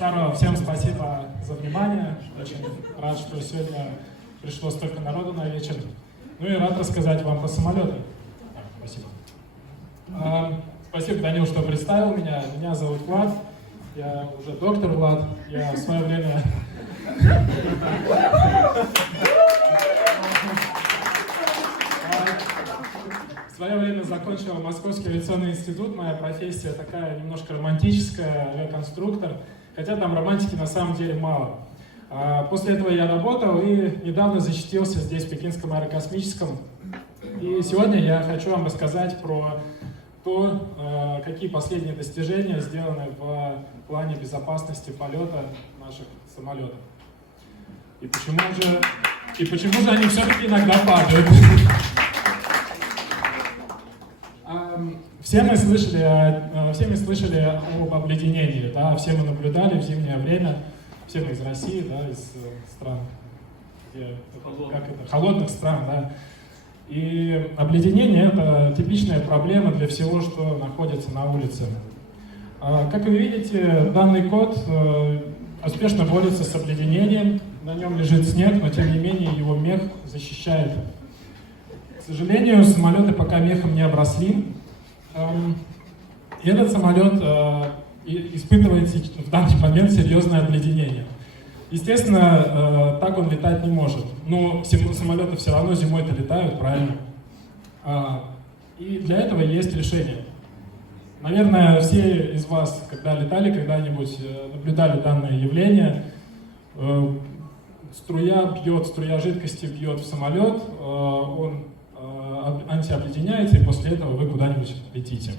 Здорово, всем спасибо за внимание. Очень рад, что сегодня пришло столько народу на вечер. Ну и рад рассказать вам про самолеты. Спасибо. Спасибо, Данил, что представил меня. Меня зовут Влад. Я уже доктор Влад. Я в свое время... В свое время закончил Московский авиационный институт. Моя профессия такая немножко романтическая, авиаконструктор. Хотя там романтики на самом деле мало. После этого я работал и недавно защитился здесь, в Пекинском аэрокосмическом. И сегодня я хочу вам рассказать про то, какие последние достижения сделаны в плане безопасности полета наших самолетов. И почему же они все-таки иногда падают. Все мы слышали об обледенении, да, все мы наблюдали в зимнее время, все мы из России, да, из стран, холодных стран, да. И обледенение — это типичная проблема для всего, что находится на улице. Как вы видите, данный код успешно борется с обледенением, на нем лежит снег, но тем не менее его мех защищает. К сожалению, самолеты пока мехом не обросли. И этот самолет испытывает в данный момент серьезное обледенение. Естественно, так он летать не может. Но самолеты все равно зимой-то летают, правильно? И для этого есть решение. Наверное, все из вас, когда летали когда-нибудь, наблюдали данное явление. Струя жидкости бьет в самолет, он антиобледеняется, и после этого вы куда-нибудь летите.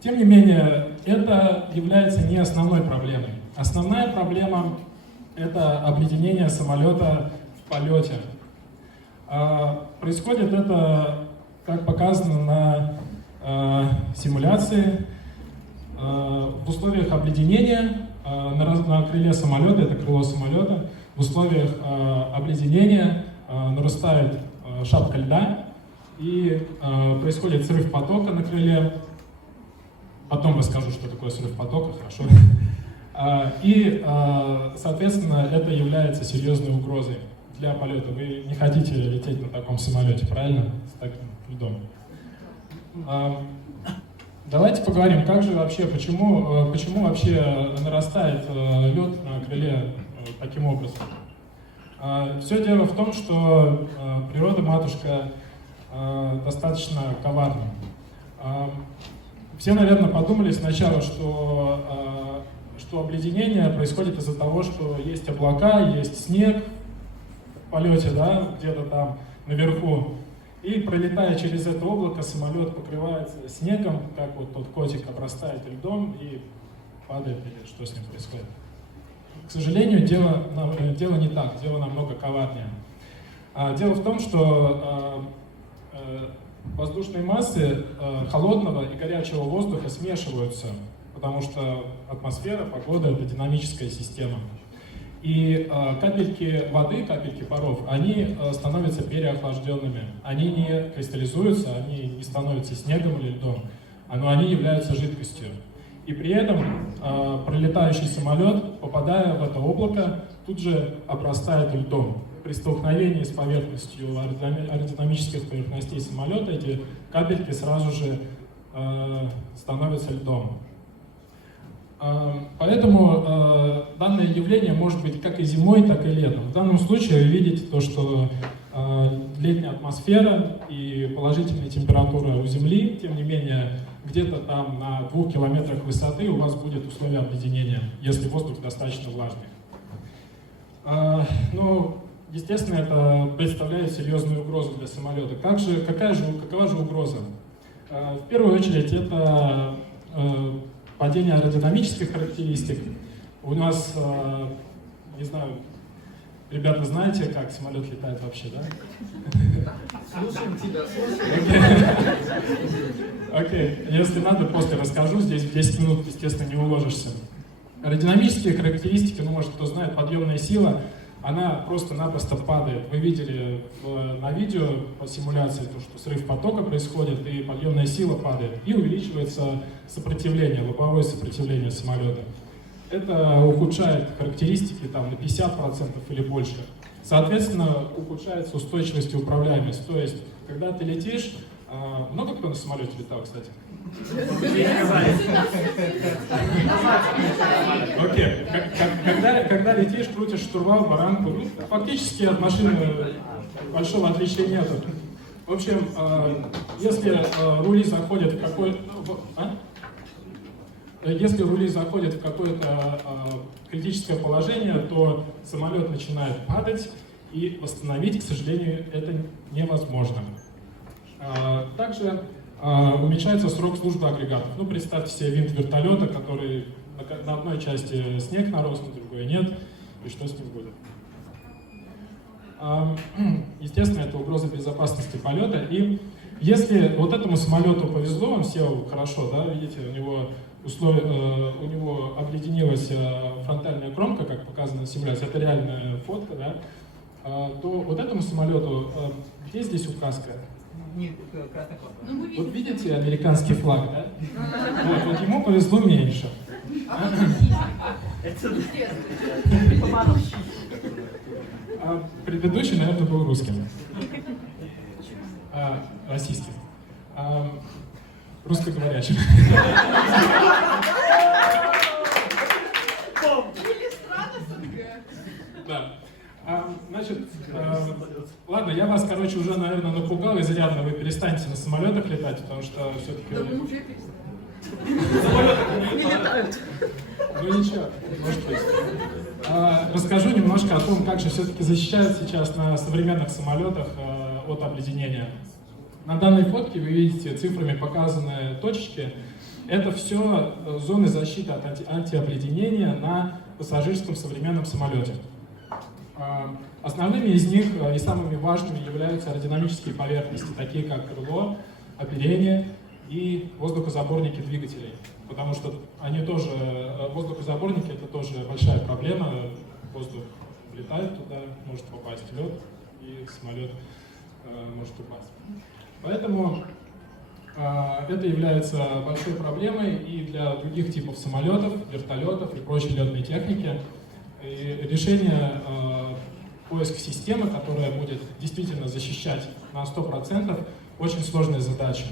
Тем не менее, это является не основной проблемой. Основная проблема — это обледенение самолета в полете. Происходит это, как показано на симуляции, в условиях обледенения на крыле самолета, это крыло самолета, в условиях обледенения нарастает шапка льда, и происходит срыв потока на крыле. Потом расскажу, что такое срыв потока, хорошо. И, соответственно, это является серьезной угрозой для полета. Вы не хотите лететь на таком самолете, правильно? С таким льдом. Давайте поговорим, как же вообще, почему вообще нарастает лед на крыле таким образом. Все дело в том, что природа-матушка достаточно коварна. Все, наверное, подумали сначала, что обледенение происходит из-за того, что есть облака, есть снег в полете, да, где-то там наверху. И пролетая через это облако, самолет покрывается снегом, как вот тот котик обрастает льдом и падает, или что с ним происходит. К сожалению, дело не так, дело намного коварнее. Дело в том, что воздушные массы холодного и горячего воздуха смешиваются, потому что атмосфера, погода — это динамическая система. И капельки воды, капельки паров, они становятся переохлажденными. Они не кристаллизуются, они не становятся снегом или льдом, но они являются жидкостью. И при этом пролетающий самолет, попадая в это облако, тут же обрастает льдом. При столкновении с поверхностью аэродинамических поверхностей самолета эти капельки сразу же становятся льдом. Поэтому данное явление может быть как и зимой, так и летом. В данном случае вы видите то, что летняя атмосфера и положительная температура у Земли, тем не менее, где-то там на 2 километрах высоты у вас будет условие обледенения, если воздух достаточно влажный. Но, естественно, это представляет серьезную угрозу для самолета. Какова же угроза? В первую очередь, это падение аэродинамических характеристик. У нас, не знаю, ребята, знаете, как самолет летает вообще, да? Слушаем тебя, слушаем. Окей, если надо, после расскажу. Здесь в 10 минут, естественно, не уложишься. Аэродинамические характеристики, может, кто знает, подъемная сила, она просто-напросто падает. Вы видели на видео по симуляции, то, что срыв потока происходит, и подъемная сила падает, и увеличивается сопротивление, лобовое сопротивление самолета. это ухудшает характеристики там, на 50% или больше. Соответственно, ухудшается устойчивость и управляемость. То есть, когда ты летишь, много кто на самолете летал, кстати? Окей. Когда летишь, крутишь штурвал, баранку, ну, фактически от машины большого отличия нет. В общем, если рули заходят в какой-то... Если рули заходят в какое-то критическое положение, то самолет начинает падать, и восстановить, к сожалению, это невозможно. Также уменьшается срок службы агрегатов. Ну, представьте себе винт вертолета, который на одной части снег нарос, на другой нет, и что с ним будет? Естественно, это угроза безопасности полета. И если вот этому самолету повезло, он сел хорошо, да, видите, у него обледенилась фронтальная кромка, как показано на симуляции, это реальная фотка, да, то вот этому самолету, где здесь указка? Вот видите американский флаг, да? Вот ему повезло меньше. А предыдущий, наверное, был русским. Российским. Русскоговорящим. Да. Значит, ладно, я вас, короче, уже, наверное, напугал изрядно, вы перестаньте на самолетах летать, потому что все-таки... Да мы уже Не летают. Ну ничего, может быть. Расскажу немножко о том, как же все-таки защищают сейчас на современных самолетах от обледенения. На данной фотке вы видите цифрами показанные точечки. Это все зоны защиты от антиобледенения на пассажирском современном самолете. Основными из них и самыми важными являются аэродинамические поверхности, такие как крыло, оперение и воздухозаборники двигателей. Потому что они тоже, воздухозаборники это тоже большая проблема, воздух влетает туда, может попасть в лед, и самолет может упасть. Поэтому это является большой проблемой и для других типов самолетов, вертолетов и прочей летной техники. И решение поиска системы, которая будет действительно защищать на 100%, очень сложная задача.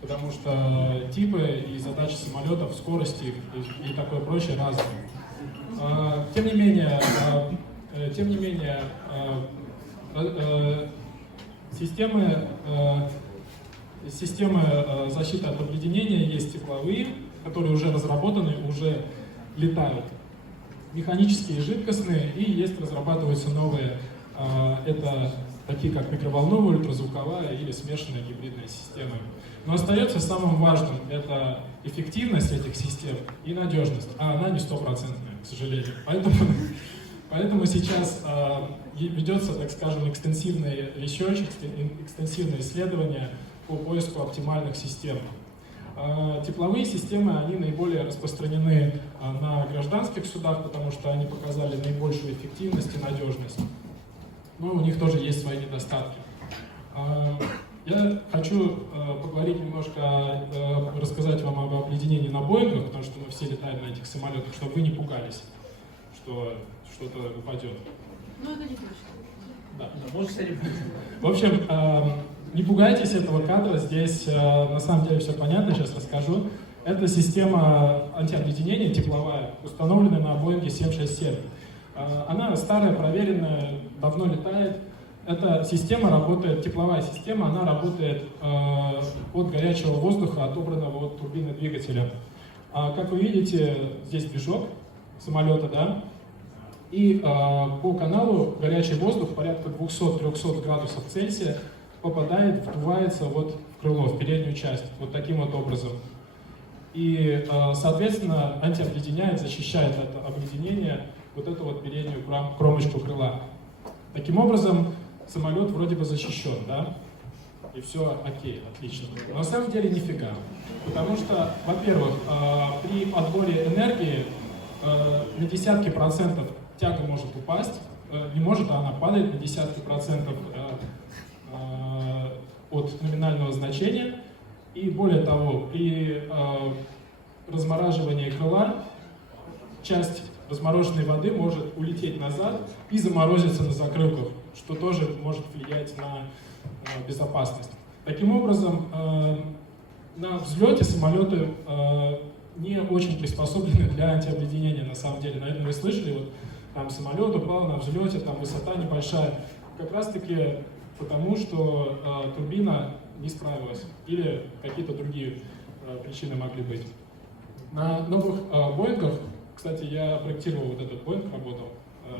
Потому что типы и задачи самолетов, скорости и такое прочее разные. Тем не менее, системы защиты от обледенения есть тепловые, которые уже разработаны, уже летают. Механические и жидкостные, и разрабатываются новые. Это такие как микроволновая, ультразвуковая или смешанная гибридная система. Но остается самым важным — это эффективность этих систем и надежность, а она не стопроцентная, к сожалению. Поэтому сейчас ведется, так скажем, экстенсивный research, экстенсивное исследование по поиску оптимальных систем. Тепловые системы, они наиболее распространены на гражданских судах, потому что они показали наибольшую эффективность и надежность. Но у них тоже есть свои недостатки. Я хочу поговорить немножко, рассказать вам об обледенении на Боингах, потому что мы все летаем на этих самолетах, чтобы вы не пугались, что что-то упадет. Ну, это не точно. Да. Может, кстати, В общем, не пугайтесь этого кадра, здесь на самом деле все понятно, сейчас расскажу. Это система антиобледенения тепловая, установленная на Боинге 767. Она старая, проверенная, давно летает. Эта система работает, тепловая система, она работает от горячего воздуха, отобранного от турбины двигателя. Как вы видите, здесь движок самолета, да? И по каналу горячий воздух порядка 200-300 градусов Цельсия попадает, вдувается вот в крыло, в переднюю часть, вот таким вот образом. И, соответственно, антиобледеняет, защищает от обледенения вот эту вот переднюю кромочку крыла. Таким образом, самолет вроде бы защищен, да? И все окей, отлично. Но на самом деле нифига. Потому что, во-первых, при отборе энергии на десятки процентов тяга может упасть, не может, а она падает на десятки процентов от номинального значения. И более того, при размораживании крыла часть размороженной воды может улететь назад и заморозиться на закрылках, что тоже может влиять на безопасность. Таким образом, на взлете самолеты не очень приспособлены для антиобледенения, на самом деле. Наверное, вы слышали, вот там самолет упал на взлете, там высота небольшая. Как раз-таки потому, что турбина не справилась или какие-то другие причины могли быть. На новых Боингах, кстати, я проектировал вот этот Боинг, работал,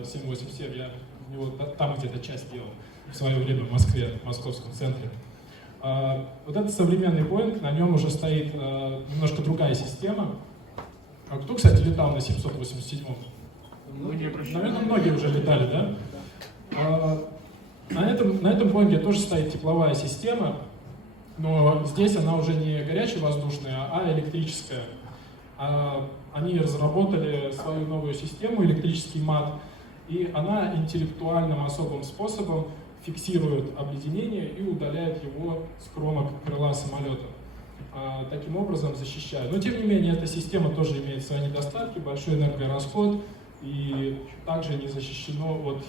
787, я в него там где-то часть делал в свое время в Москве, в московском центре. Вот это современный Боинг, на нем уже стоит немножко другая система. А кто, кстати, летал на 787-м? Наверное, многие уже летали, да? На этом Боинге тоже стоит тепловая система, но здесь она уже не горяче-воздушная, а электрическая. Они разработали свою новую систему, электрический мат, и она интеллектуальным особым способом фиксирует обледенение и удаляет его с кромок крыла самолета. Таким образом защищая. Но тем не менее, эта система тоже имеет свои недостатки, большой энергорасход, и также не защищено от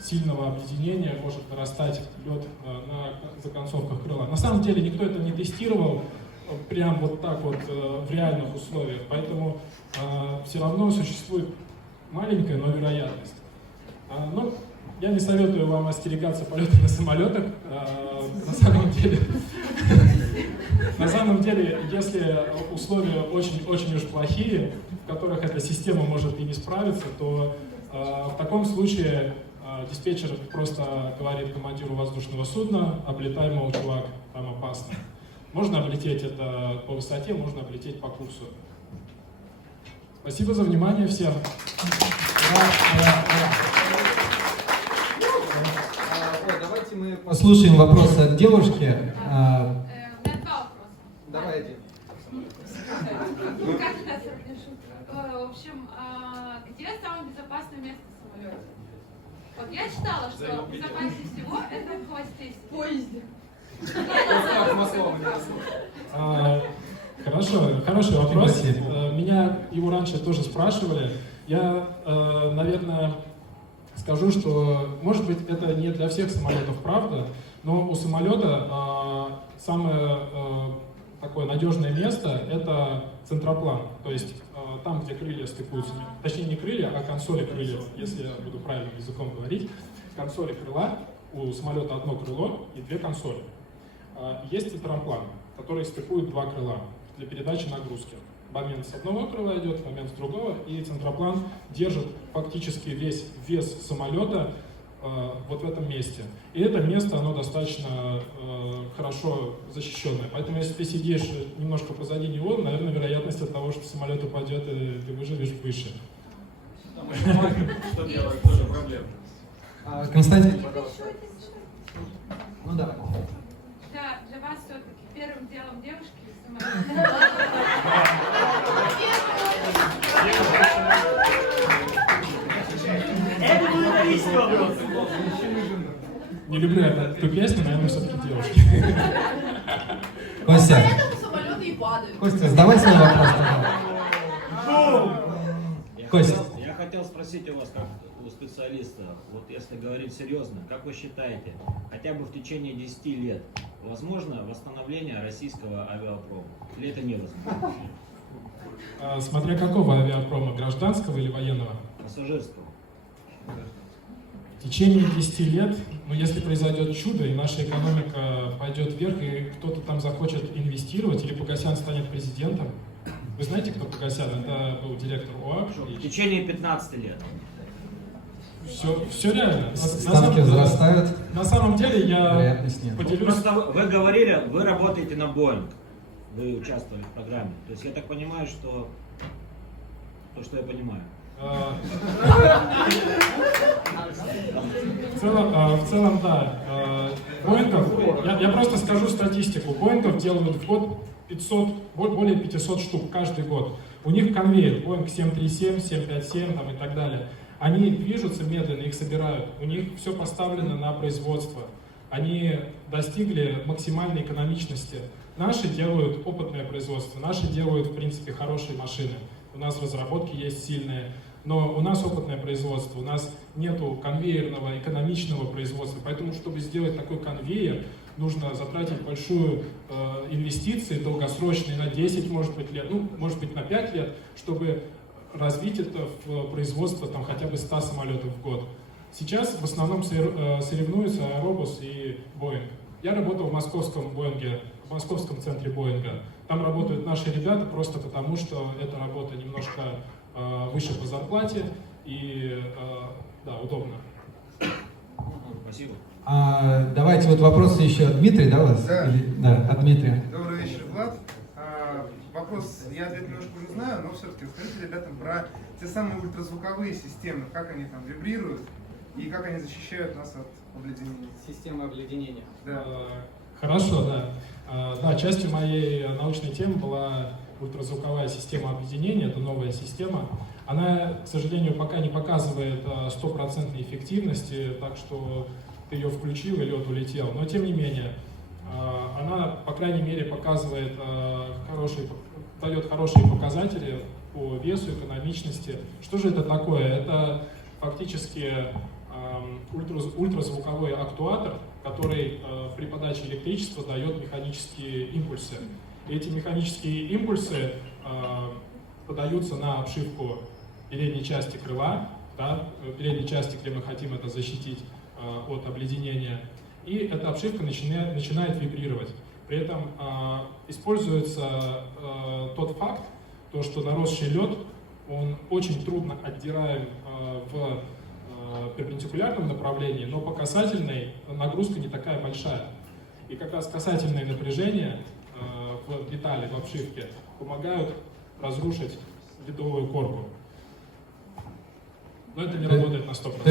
сильного обледенения, может нарастать лед на законцовках крыла. На самом деле никто это не тестировал прям вот так вот в реальных условиях, поэтому все равно существует маленькая, но вероятность. Но я не советую вам остерегаться полета на самолетах. На самом деле, если условия очень уж плохие, в которых эта система может и не справиться, то в таком случае диспетчер просто говорит командиру воздушного судна: облетай, мол, чувак, там опасно. Можно облететь это по высоте, можно облететь по курсу. Спасибо за внимание всем. Давайте мы послушаем вопрос от девушки. У меня два вопроса. Давайте. В общем, где самое безопасное место в самолете? Вот я читала, что безопаснее всего это в хвосте. В поезде. Хороший вопрос. Меня его раньше тоже спрашивали. Я, наверное, скажу, что, может быть, это не для всех самолетов правда, но у самолета самое такое надежное место — это центроплан, то есть там, где крылья стыкуются, точнее не крылья, а консоли крыльев, если я буду правильным языком говорить. Консоли крыла, у самолета одно крыло и две консоли. Есть центроплан, который стыкует два крыла для передачи нагрузки. Момент с одного крыла идет, момент с другого, и центроплан держит фактически весь вес самолета вот в этом месте. И это место, оно достаточно хорошо защищенное. Поэтому если ты сидишь немножко позади него, наверное, вероятность от того, что самолет упадет и ты выживешь, выше. Что делать, тоже проблема. Константин, ну давай. Для вас все-таки первым делом девушки или самолет? Не люблю эту песню, наверное, все-таки девушки. Костя, Поэтому самолеты и падают. Костя, задавай свой вопрос. Костя. Я хотел спросить у вас, как у специалиста, вот если говорить серьезно, как вы считаете, хотя бы в течение 10 лет возможно восстановление российского авиапрома? Или это невозможно? Смотря какого авиапрома, гражданского или военного? Пассажирского. В течение 10 лет, если произойдет чудо, и наша экономика пойдет вверх, и кто-то там захочет инвестировать, или Погосян станет президентом. Вы знаете, кто Погосян? Это был директор ОАК. В течение 15 лет. Все реально. Ставки возрастают. На самом деле я поделюсь... Просто вы говорили, вы работаете на Боинг. Вы участвовали в программе. То есть я так понимаю, что то, что я понимаю. В целом, да. Боингов, я просто скажу статистику. Боингов делают в год более 500 штук каждый год. У них конвейер, Боинг 737, 757 там, и так далее. Они движутся медленно, их собирают. У них все поставлено на производство. Они достигли максимальной экономичности. Наши делают опытное производство, наши делают, в принципе, хорошие машины. у нас разработки есть сильные, но у нас опытное производство, у нас нету конвейерного, экономичного производства, поэтому, чтобы сделать такой конвейер, нужно затратить большую инвестиции, долгосрочные, на 10, может быть, лет, ну, может быть, на 5 лет, чтобы развить это в производство там, хотя бы 100 самолетов в год. Сейчас в основном соревнуются Airbus и Boeing. Я работал в московском Боинге, в московском центре Боинга. Там работают наши ребята просто потому, что эта работа немножко выше по зарплате и да, удобно. Спасибо. Давайте вот вопросы еще от Дмитрия, да, у вас? Да. Да, от Дмитрия. Добрый вечер, Влад. Вопрос, я ответ немножко уже знаю, но все-таки расскажите ребятам про те самые ультразвуковые системы, как они там вибрируют и как они защищают нас от обледенения. Система обледенения. Да. Хорошо, да. Да, частью моей научной темы была ультразвуковая система объединения, это новая система. Она, к сожалению, пока не показывает стопроцентной эффективности, так что ты ее включил и лед улетел. Но тем не менее, она, по крайней мере, показывает дает хорошие показатели по весу, экономичности. Что же это такое? Это фактически ультразвуковой актуатор, который при подаче электричества дает механические импульсы. И эти механические импульсы подаются на обшивку передней части крыла, да, передней части, где мы хотим это защитить от обледенения. И эта обшивка начинает вибрировать. При этом используется тот факт, что наросший лед, он очень трудно отдираем в перпендикулярном направлении, но по касательной нагрузка не такая большая. И как раз касательные напряжения в детали, в обшивке, помогают разрушить ледовую корку. Но это не работает на 100%.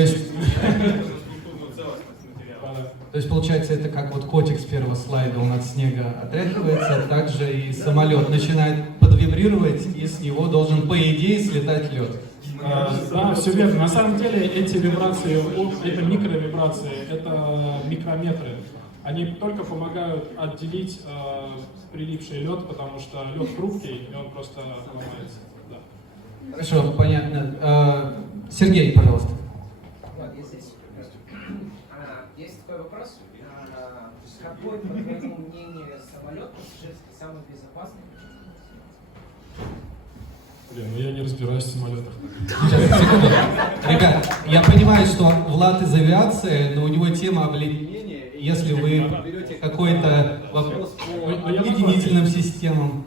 То есть, получается, это как вот котик с первого слайда, он от снега отряхивается, также и самолет начинает подвибрировать, и с него должен, по идее, слетать лед. Да, все верно. На самом деле эти вибрации, это микровибрации, это микрометры. Они только помогают отделить прилипший лед, потому что лед хрупкий, и он просто ломается. Да. Хорошо, понятно. Сергей, пожалуйста. Есть такой вопрос. Какой, по твоему мнению, самолет пассажирский самый безопасный? Блин, ну я не разбираюсь в самолетах. Сейчас, секунду. Ребят, я понимаю, что Влад из авиации, но у него тема обледенения. Если вы берете какой-то вопрос по объединительным системам.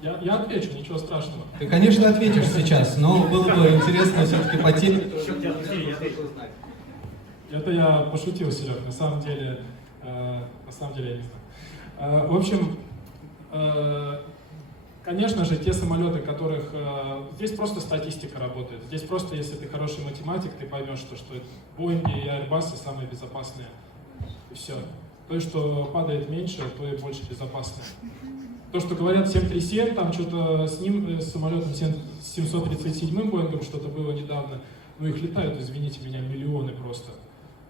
Я отвечу, ничего страшного. Ты, конечно, ответишь сейчас, но было бы интересно все-таки по теме. Это я пошутил, Серег, на самом деле я не знаю. В общем, конечно же, те самолеты, которых... Здесь просто статистика работает. Здесь просто, если ты хороший математик, ты поймешь, что Boeing и Airbus самые безопасные. И все. То, что падает меньше, то и больше безопасно. То, что говорят 737, там что-то с ним, с самолетом 737 Боингом что-то было недавно, но их летают, извините меня, миллионы просто.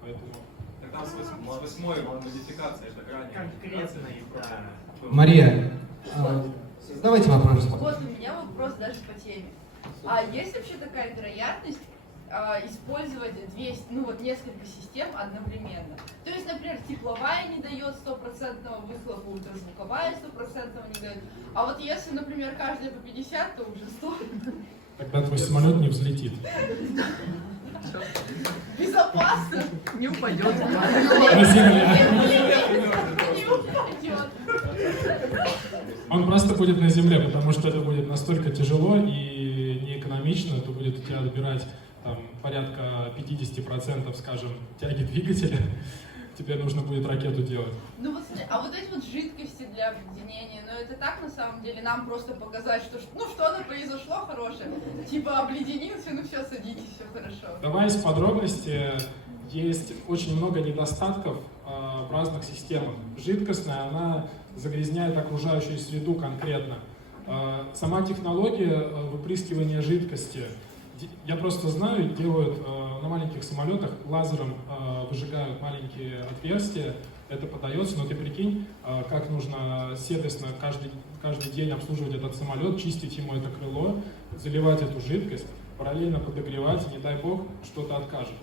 Поэтому... Так там с 8-й модификация, это ранее. Конкретный, да. Мария, задавайте вопрос. Вот у меня вопрос даже по теме. А есть вообще такая вероятность использовать несколько систем одновременно? То есть, например, тепловая не дает стопроцентного выхлопа, ультразвуковая стопроцентного не дает. А вот если, например, каждая по 50, то уже 100. Тогда твой самолет не взлетит. Безопасно. Не упадет. На земле. Не упадет. Он просто будет на земле, потому что это будет настолько тяжело и неэкономично, то будет у тебя отбирать там, порядка 50%, скажем, тяги двигателя. Тебе нужно будет ракету делать. Ну вот, а вот эти вот жидкости для объединения, это так на самом деле, нам просто показать, что что-то произошло хорошее, типа обледенился, все, садитесь, все хорошо. Давай из подробностей. Есть очень много недостатков в разных системах. Жидкостная, она загрязняет окружающую среду конкретно. Сама технология выпрыскивания жидкости, я просто знаю, делают на маленьких самолетах, лазером выжигают маленькие отверстия, это подается, но ты прикинь, как нужно сервисно каждый день обслуживать этот самолет, чистить ему это крыло, заливать эту жидкость, параллельно подогревать, и не дай бог, что-то откажет.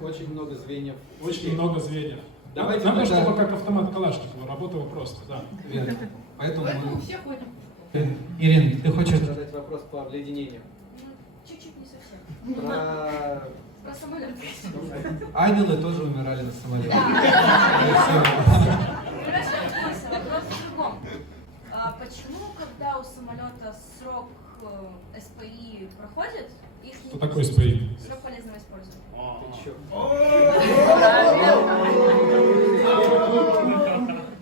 Очень много звеньев. Очень много звеньев. Давайте Надо, тогда- чтобы как автомат Калашникова, работало просто, да. Верно. Поэтому Поэтому мы... все ходим. Ирин, ты хочешь задать вопрос по обледенению? Ну, чуть-чуть не совсем. Про Про самолет. ангелы тоже умирали на самолете. Хорошо, вопрос в другом. Почему, когда у самолета срок СПИ проходит, их не... Что такое СПИ? Срок полезного использования.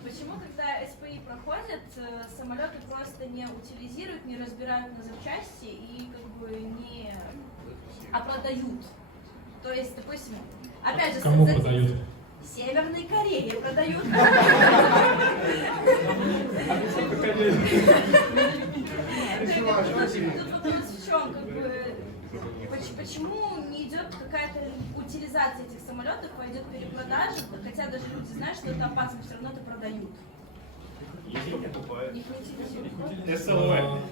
Почему, когда СПИ проходит, самолеты просто не утилизируют, не разбирают на запчасти и как бы не... а продают? То есть, допустим, опять же... Кому продают? Северной Корее продают. Тут вопрос в чем, как бы, почему не идет какая-то утилизация этих самолетов, пойдет перепродажа, хотя даже люди знают, что это опасно, все равно это продают. Их не утилизируют.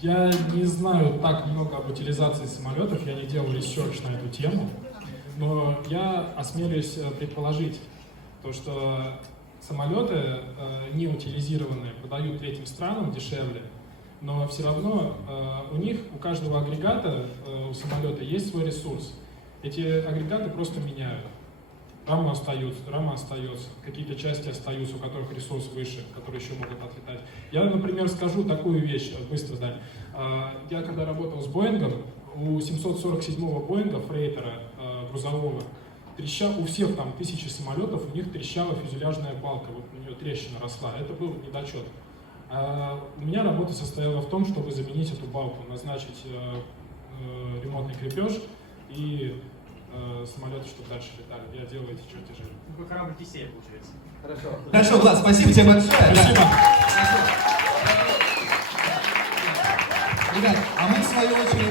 Я не знаю так много об утилизации самолетов, я не делал ресерч на эту тему, но я осмелюсь предположить, то, что самолеты не утилизированные продают третьим странам дешевле, но все равно у каждого агрегата, у самолета есть свой ресурс. Эти агрегаты просто меняют. Рама остается, какие-то части остаются, у которых ресурс выше, которые еще могут отлетать. Я, например, скажу такую вещь, быстро, Дань. Я когда работал с Боингом, у 747-го Боинга, фрейтера грузового, у всех там 1000 самолетов, у них трещала фюзеляжная балка, вот у нее трещина росла, это был недочет. У меня работа состояла в том, чтобы заменить эту балку, назначить ремонтный крепеж и самолеты, чтобы дальше летали. Я делаю эти чертежи. Такой корабль Тесея получается. Хорошо. Хорошо, Влад, спасибо тебе большое. Спасибо. Ребят, а мы в свою очередь...